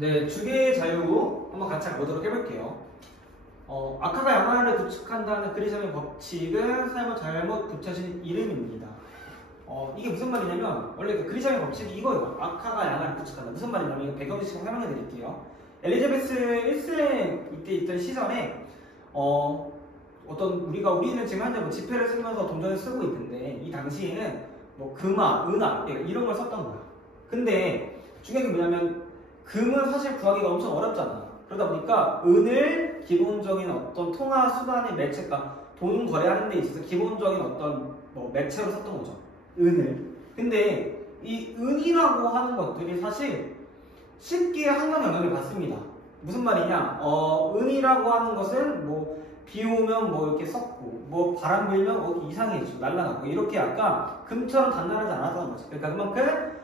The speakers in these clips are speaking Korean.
네, 주계의 자유로 한번 같이 보도록 해볼게요. 악화가 양화를 구축한다는 그리점의 법칙은 사용을 잘못 붙여진 이름입니다. 이게 무슨 말이냐면 원래 그 그리점의 법칙이 이거예요. 악화가 양화를 구축한다. 무슨 말이냐면 이거 배경지식 설명해 드릴게요. 엘리자베스 1세 이때 있던 시절에 우리는 지금 현재 뭐 지폐를 쓰면서 동전을 쓰고 있는데 이 당시에는 뭐 금화, 은화 이런 걸 썼던 거야. 근데 중요한 게 뭐냐면 금은 사실 구하기가 엄청 어렵잖아. 그러다 보니까 은을 기본적인 어떤 통화 수단의 매체가 돈 거래하는 데 있어서 기본적인 어떤 뭐 매체로 썼던 거죠. 은을. 근데 이 은이라고 하는 것들이 사실 쉽게 환경 영향을 받습니다. 무슨 말이냐? 은이라고 하는 것은 뭐 비 오면 뭐 이렇게 썩고 뭐 바람 불면 이상해지고 날아가고 이렇게 약간 금처럼 단단하지 않았다는 거죠. 그러니까 그만큼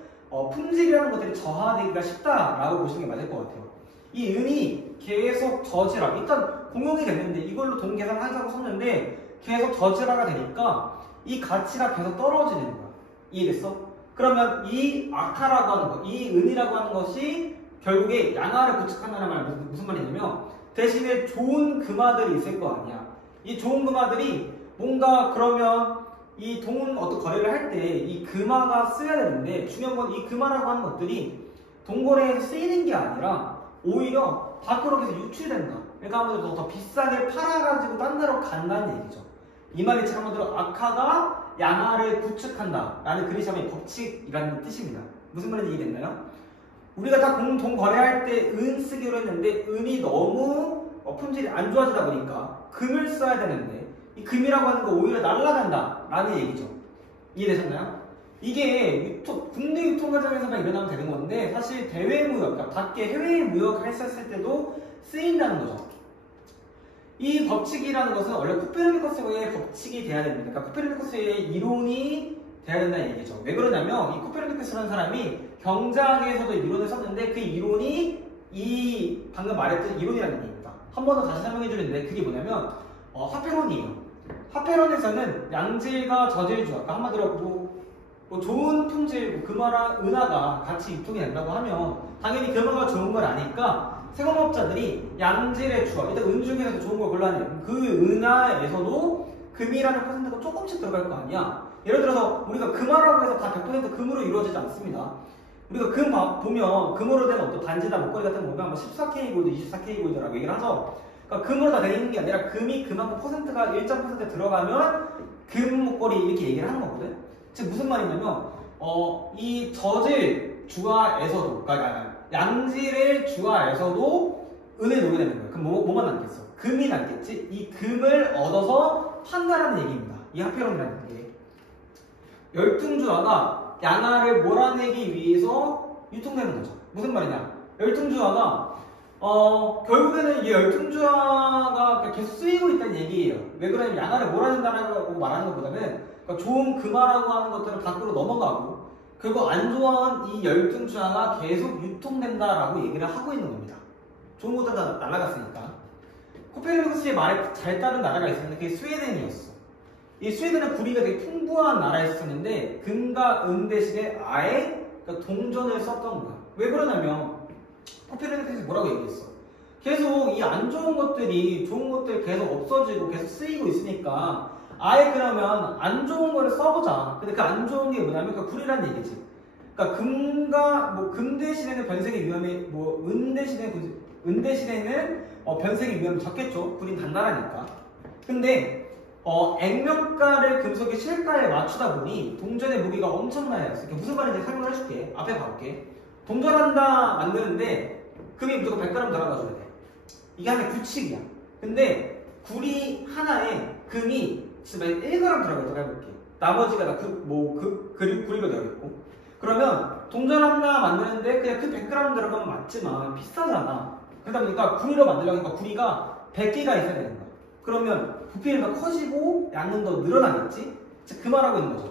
품질이라는 것들이 저하되기가 쉽다라고 보시는 게 맞을 것 같아요. 이 은이 계속 저지라, 일단 공용이 됐는데 이걸로 돈 계산하자고 썼는데 계속 저지라가 되니까 이 가치가 계속 떨어지는 거야. 이해됐어? 그러면 이 악화라고 하는 것, 이 은이라고 하는 것이 결국에 양화를 구축한다는 말은 무슨 말이냐면 대신에 좋은 금화들이 있을 거 아니야. 이 좋은 금화들이 뭔가 그러면 이 돈 어떤 거래를 할 때 이 금화가 쓰여야 되는데 중요한 건 이 금화라고 하는 것들이 돈거래에서 쓰이는 게 아니라 오히려 밖으로 계속 유출된다. 그러니까 아무래도 더 비싸게 팔아가지고 딴 데로 간다는 얘기죠. 이 말이 참 한마디로 악화가 양화를 구축한다 라는 그리점의 법칙이라는 뜻입니다. 무슨 말인지 이해됐나요? 우리가 다 돈 거래할 때 은 쓰기로 했는데 은이 너무 품질이 안 좋아지다 보니까 금을 써야 되는데 이 금이라고 하는 거 오히려 날아간다 라는 얘기죠. 이해되셨나요? 이게 국내 유통 과정에서만 일어나면 되는 건데 사실 대외 무역, 그러니까 밖에 해외 무역을 했었을 때도 쓰인다는 거죠. 이 법칙이라는 것은 원래 코페르니쿠스의 법칙이 돼야 됩니다. 그러니까 코페르니쿠스의 이론이 돼야 된다는 얘기죠. 왜 그러냐면 이 코페르니쿠스라는 사람이 경제학에서도 이론을 썼는데 그 이론이 이 방금 말했던 이론이라는 얘기입니다. 한 번 더 다시 설명해 주는데 그게 뭐냐면 화폐론이에요. 화폐론에서는 양질과 저질주, 아까 한마디로 뭐 좋은 품질, 금화나 은화가 같이 유통이 된다고 하면 당연히 금화가 좋은 걸 아니까 세공업자들이 양질의 주화, 일단 은 중에서도 좋은 걸 골라내요. 그 은화에서도 금이라는 퍼센트가 조금씩 들어갈 거 아니야. 예를 들어서 우리가 금화라고 해서 다 100% 금으로 이루어지지 않습니다. 우리가 금 보면 금으로 된 어떤 반지나 목걸이 같은 거 보면 뭐 14K 골드, 24K 골드라고 얘기를 하죠. 그러니까 금으로 다 되어 있는 게 아니라 금이 그만큼 퍼센트가 일정 퍼센트 들어가면 금 목걸이 이렇게 얘기를 하는 거거든. 즉 무슨 말이냐면 이 저질 주화에서도, 그러니까 양질의 주화에서도 은을 놓게 되는 거예요. 그럼 뭐만 남겠어? 금이 남겠지. 이 금을 얻어서 판다라는 얘기입니다. 이 화폐론이라는 게 열등주화가 양화를 몰아내기 위해서 유통되는 거죠. 무슨 말이냐? 열등주화가 결국에는 이 열등주화가 계속 쓰이고 있다는 얘기예요. 왜 그러냐면 양화를 몰아낸다고 말하는 것보다는 그러니까 좋은 금화라고 하는 것들은 밖으로 넘어가고 그리고 안 좋은 이 열등주화가 계속 유통된다라고 얘기를 하고 있는 겁니다. 좋은 것들 다 날아갔으니까. 코페르니쿠스의 말에 잘 따른 나라가 있었는데 그게 스웨덴이었어. 이 스웨덴은 구리가 되게 풍부한 나라였었는데 금과 은 대신에 아예 그러니까 동전을 썼던 거야. 왜 그러냐면 코페르니쿠스가 뭐라고 얘기했어? 계속 이 안 좋은 것들이 좋은 것들이 계속 없어지고 계속 쓰이고 있으니까 아예 그러면 안 좋은 거를 써보자. 근데 그 안 좋은 게 뭐냐면 그 구리란 얘기지. 그러니까 금 대신에는 변색의 위험이 은 대신에는 변색의 위험이 적겠죠. 구리는 단단하니까. 근데 액면가를 금속의 실가에 맞추다 보니 동전의 무게가 엄청나요. 무슨 말인지 설명을 해줄게. 앞에 봐볼게. 동전 하나 만드는데 금이 무조건 100g 들어가줘야 돼. 이게 하나의 규칙이야. 근데 구리 하나에 금이 진짜 1g 들어가도록 해볼게. 나머지가 다 구리가 들어있고. 그러면 동전 하나 만드는데 그냥 그 100g 들어가면 맞지만 비싸잖아. 그러다 보니까 구리로 만들려고 하니까 구리가 100개가 있어야 되는 거야. 그러면 부피가 커지고 양은 더 늘어나겠지? 즉 그 말하고 있는 거죠.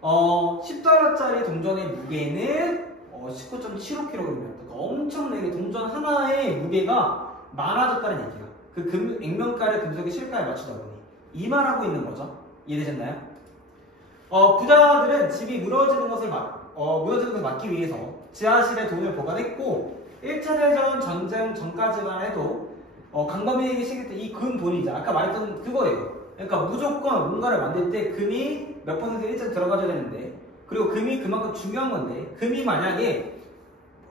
10달러짜리 동전의 무게는 19.75kg이었다. 엄청나게 동전 하나의 무게가 많아졌다는 얘기야. 그 액면가를 금속의 실가에 맞추다 보니 이 말하고 있는 거죠. 이해되셨나요? 부자들은 집이 무너지는 것을 막기 위해서 지하실에 돈을 보관했고 1차 대전 전쟁 전까지만 해도 강범위기 시기 때 이 금 본위자 아까 말했던 그거예요. 그러니까 무조건 뭔가를 만들 때 금이 몇 퍼센트 일찍 들어가줘야 되는데 그리고 금이 그만큼 중요한 건데 금이 만약에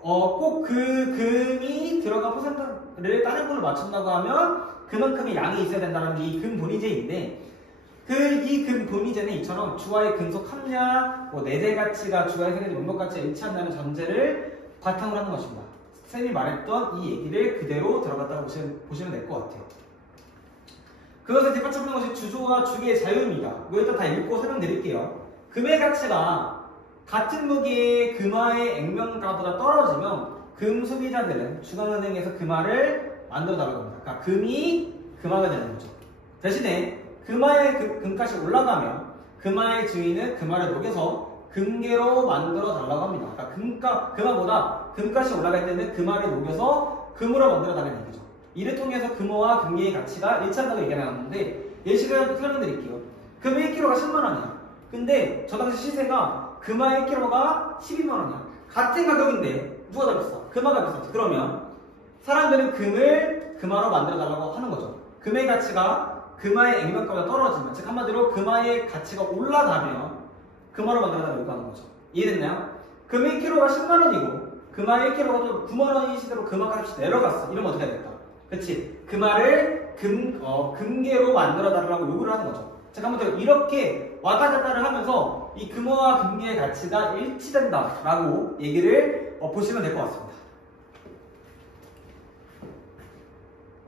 꼭 그 금이 들어간 퍼센트를 다른 걸로 맞춘다고 하면 그만큼의 양이 있어야 된다는 게 이 금 본위제인데 이 금 본위제는 이처럼 주와의 금속 함량, 내재 가치가 주와의 세계적 원목 가치와 일치한다는 전제를 바탕으로 하는 것입니다. 쌤이 말했던 이 얘기를 그대로 들어갔다고 보시면 될 것 같아요. 그것을 뒷받침하는 것이 주조와 주기의 자유입니다. 이거 일단 다 읽고 설명드릴게요. 금의 가치가 같은 무게의 금화의 액면가보다 떨어지면 금 소비자들은 중앙은행에서 금화를 만들어 달라고 합니다. 그러니까 금이 금화가 되는 거죠. 대신에 금화의 금값이 올라가면 금화의 주인은 금화를 녹여서 금괴로 만들어 달라고 합니다. 그러니까 금화보다 금값이 올라갈 때는 금화를 녹여서 금으로 만들어 달라는 얘기죠. 이를 통해서 금화와 금괴의 가치가 일치한다고 얘기가 나왔는데 예시를 설명드릴게요. 금 1kg가 10만원이야. 근데 저 당시 시세가 금화 1kg가 12만원이야. 같은 가격인데 누가 더 비싸? 금화가 비싸지. 그러면 사람들은 금을 금화로 만들어 달라고 하는 거죠. 금의 가치가 금화의 액면가보다 떨어지면, 즉 한마디로 금화의 가치가 올라가면 금화로 만들어 달라고 요구하는 거죠. 이해됐나요? 금 1kg가 10만원이고 금화 1kg가 또 9만원인 시대로 금화 값이 내려갔어. 이러면 어떻게 해야 될까? 그치? 금화를 금괴로 만들어 달라고 요구를 하는 거죠. 즉 한마디로 이렇게 왔다 갔다를 하면서 이 금화와 금괴의 가치가 일치된다라고 얘기를 보시면 될 것 같습니다.